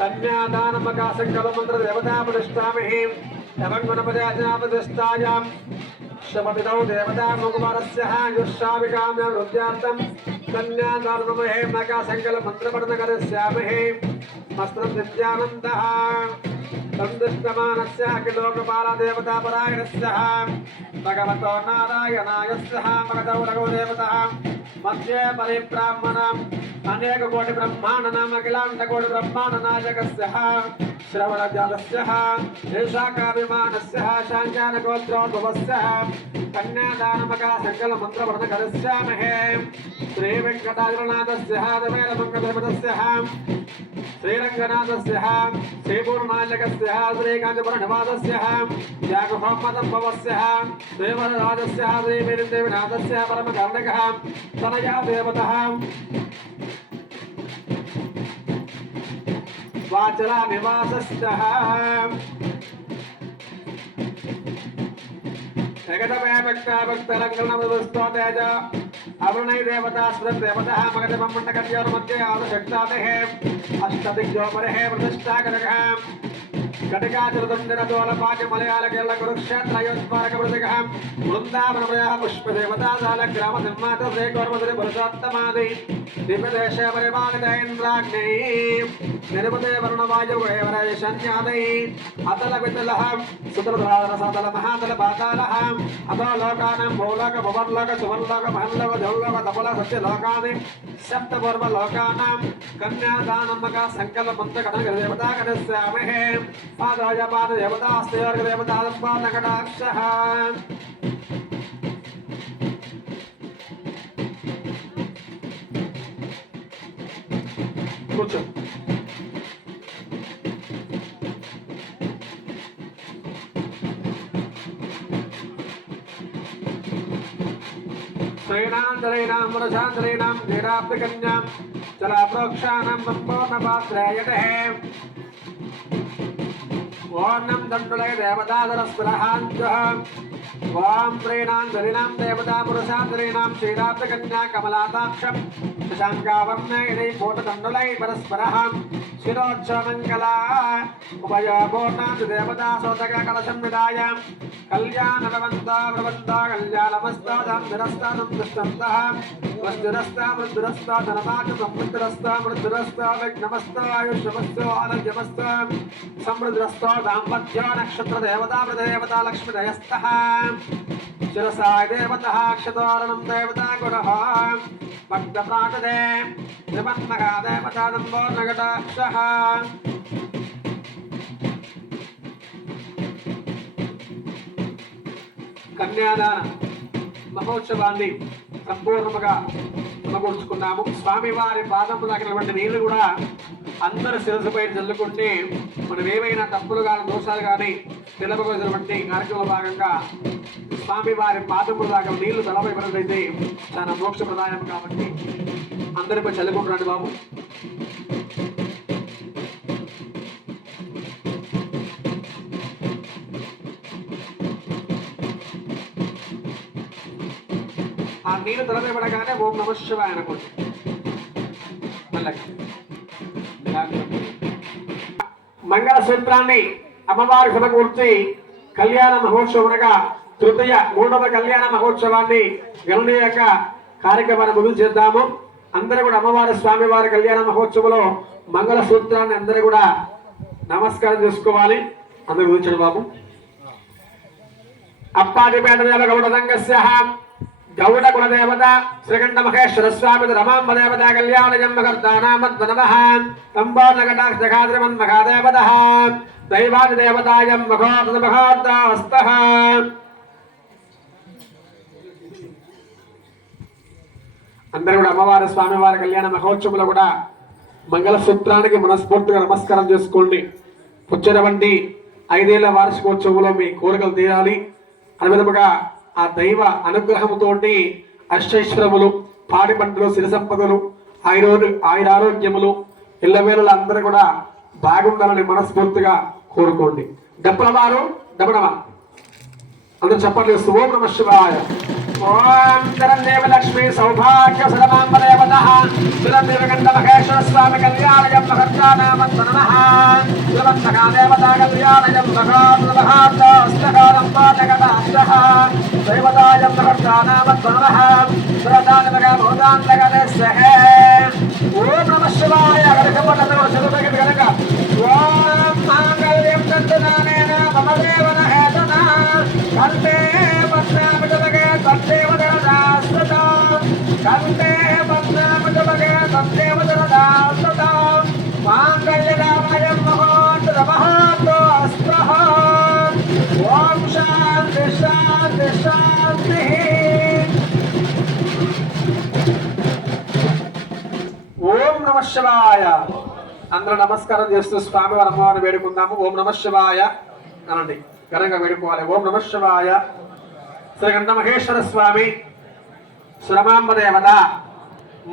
कन्यादानमका संकल्पमंत्र देवता प्रतिष्ठामहे एवं गणपतिस्तायां शमपितौ देवता मुकुमारस्य युष्याविकाम्य वृद्ध्यार्थं कन्यादानमहे मका संकल्पमंत्र पठन करिष्यामहे वस्त्रं नित्यानन्दः संदिष्टमानस्य अखिलोकपाल देवता परायणस्य भगवतो नारायणायस्य भगवतो रघो देवतः मध्ये परिब्राह्मणम् अनेक कोटि ब्रह्मांड नाम अखिलांड कोटि ब्रह्मांड नायकस्य श्रवणजालस्य देशाकाभिमानस्य शांजान गोत्रोद्भवस्य कन्यादानमका संकल्प मंत्र पठन करिष्यामहे श्री वेंकटाचलनाथस्य देवैरमंगलदेवतस्य श्रीरंगनाथस्य श्रीपूर्णालकस्य श्रीकांचपुरनिवासस्य यागभवस्य देवराजस्य श्रीवीरदेवनाथस्य परमकारणकः तनया देवतः वाचला निवासस्थः जगतमय भक्ताभक्तलङ्करणमस्तोतेज अवृणै देवता स्मृत देवता मगधमण्डकर्योर मध्ये आदशक्तादेः अष्टदिग्जोपरिः प्रतिष्ठा कनकः कटिकाचलदण्डनदोलपाच मलयाल केरल कुरुक्षेत्र अयोध्यारकप्रतिकः वृन्दावनमयः पुष्पदेवता सालग्राम निर्माता श्रीकौर्मधुरि पुरुषोत्तमादि दिव्यदेशे परिपालितेन्द्राग्नै निरुपते वर्णवायुवैवरैशन्यादै अतल वितलः सुतलधराधर सतल महातल पातालः अतो लोकानां भूलोक भुवर्लोक सुवर्लोक महल्लोक जल्लोक तपल सत्यलोकानि सप्तपूर्वलोकानां कन्यादानमका संकल्पमंत्र कथन देवता करिष्यामहे पादराज पाद देवता अस्तेर्घ देवता नकटाक्षः कुछ श्रीनांतरेणां मुरशांतरेणां क्रीडाप्तकन्यां चलाप्रोक्षाणां सम्पूर्णपात्रयतः ओर्णं दण्डुलय देवताधरस्वरहाञ्चः वां प्रेणांतरिणां देवता पुरुषांतरिणां श्रीराप्तकन्या कमलाताक्षं शशाङ्कावर्णयदै फोटदण्डुलै परस्परः शिरोच्छमङ्गला उभयपूर्णां देवता सोतका कलशं विदाय कल्याणवन्ता प्रवन्ता कल्याणमस्तादां निरस्तादं दृष्टन्तः वस्तिरस्ता मृद्धिरस्ता धनमाच समृद्धिरस्ता मृद्धिरस्ता विघ्नमस्ता आयुष्यमस्ता आलज्यमस्ता समृद्धिरस्ता दाम्पत्य नक्षत्र देवता प्रदेवता लक्ष्मीदयस्तः शिरसा देवतः अक्षतोरणं देवता गुणः भक्तप्रातदे त्रिपन्मगा देवता दम्बोर्नकटाक्षः కన్యాదాన మహోత్సవాన్ని సంపూర్ణముగా సమకూర్చుకున్నాము. స్వామివారి పాదము తగినటువంటి నీళ్లు కూడా అందరూ శిరస్సుపై చల్లుకుంటే మనం ఏవైనా తప్పులు కానీ దోషాలు కానీ తెలపవలసినటువంటి కార్యక్రమంలో భాగంగా స్వామివారి పాదములు దాకా నీళ్లు తలపై పడినట్లయితే చాలా మోక్షప్రదాయం కాబట్టి అందరిపై చల్లుకుంటున్నాడు బాబు. ఆ నీళ్ళు తలపై పడగానే ఓం నమ శివాయ అనుకోండి. మంగళసూత్రాన్ని అమ్మవారి సమకూర్చి కళ్యాణ మహోత్సవంగా తృతీయ మూడవ కళ్యాణ మహోత్సవాన్ని గణనీయక కార్యక్రమాన్ని ముగింపు చేద్దాము. అందరూ కూడా అమ్మవారి స్వామివారి కళ్యాణ మహోత్సవంలో మంగళసూత్రాన్ని అందరూ కూడా నమస్కారం చేసుకోవాలి. అందరూ కూర్చోండి బాబు. అప్పాటిపేట గౌడదంగస్య గౌడ కులదేవత శ్రీకంఠ మహేశ్వర స్వామి రమాంబ దేవత కళ్యాణజన్మకర్తానామద్వనమః సంబోర్ణకటాక్షాద్రిమన్మహాదేవతః దైవాది దేవతాయం మహోర్తమహోర్తావస్తః. అందరూ కూడా అమ్మవారి స్వామివారి కళ్యాణ మహోత్సవంలో కూడా మంగళసూత్రానికి మనస్ఫూర్తిగా నమస్కారం చేసుకోండి. వచ్చేటువంటి 5 ఏళ్ల వార్షికోత్సవంలో మీ కోరికలు తీరాలి. అదే విధముగా ఆ దైవ అనుగ్రహంతో అష్టైశ్వరములు, పాడి పంటలు, సిరి సంపదలు, ఆయురారోగ్యములు ఇళ్ళవేళలు అందరూ కూడా బాగుండాలని మనస్ఫూర్తిగా కోరుకోండి. డబ్బుల వారు డబ్బడమా అందరూ చెప్పండి. ఓం నమః శివాయ. ఓం చిరంజీవ లక్ష్మీ సౌభాగ్య సదమాంబదేవత చిరంజీవగండ మహేశ్వర స్వామి కళ్యాణయం మహర్జానామత్వ నమః. శ్రీమంతకా దేవతా కళ్యాణయం మహాస్తకాలం పాటగదాష్టః దేవతాయం మహర్జానామత్వ నమః. శ్రదానిమగా భూతాంతగదేశః. ఓం నమః శివాయ. గణపతతో చదువుతగిన గనక ఓం మాంగళ్యం దంతనానేన మమ దేవన హేతన కంటే పద్నామితమగే తద్దేవదరదాస్తత కంటే పద్నామితమగే తద్దేవదరదాస్తత మాంగళ్యదామయం మహోత్తర మహోత్తో అస్త్రః. ఓం శాంతి శాంతి శాంతి. ఓం నమః శివాయ. అందరూ నమస్కారం చేస్తూ స్వామివారి అమ్మవారిని వేడుకుందాము. ఓం నమః శివాయ అనండి, ఘనంగా వేడుకోవాలి. ఓం నమః శివాయ. శ్రీ గంట మహేశ్వర స్వామి శ్రమాంబ దేవత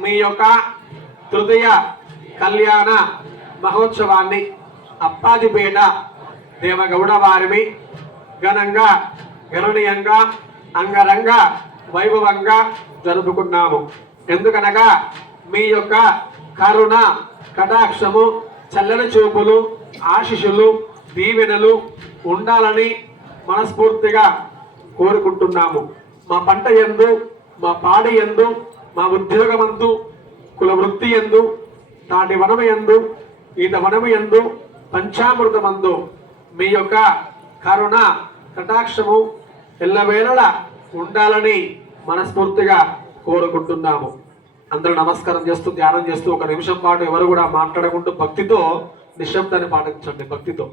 మీ యొక్క తృతీయ కళ్యాణ మహోత్సవాన్ని అప్పాజిపేట దేవగౌడ వారిని ఘనంగా గణనీయంగా అంగరంగ వైభవంగా జరుపుకున్నాము. ఎందుకనగా మీ యొక్క కరుణ కటాక్షము, చల్లని చూపులు, ఆశీస్సులు, దీవెనలు ఉండాలని మనస్ఫూర్తిగా కోరుకుంటున్నాము. మా పంట యందు, మా పాడి యందు, మా ఉద్యోగమందు, కుల వృత్తి యందు, తాటి వనము యందు, ఈత వనము యందు, పంచామృతమందు మీ యొక్క కరుణ కటాక్షము ఎల్లవేళలా ఉండాలని మనస్ఫూర్తిగా కోరుకుంటున్నాము. అందరూ నమస్కారం చేస్తూ ధ్యానం చేస్తూ ఒక నిమిషం పాటు ఎవరు కూడా మాట్లాడకుండా భక్తితో నిశ్శబ్దాన్ని పాటించండి. భక్తితో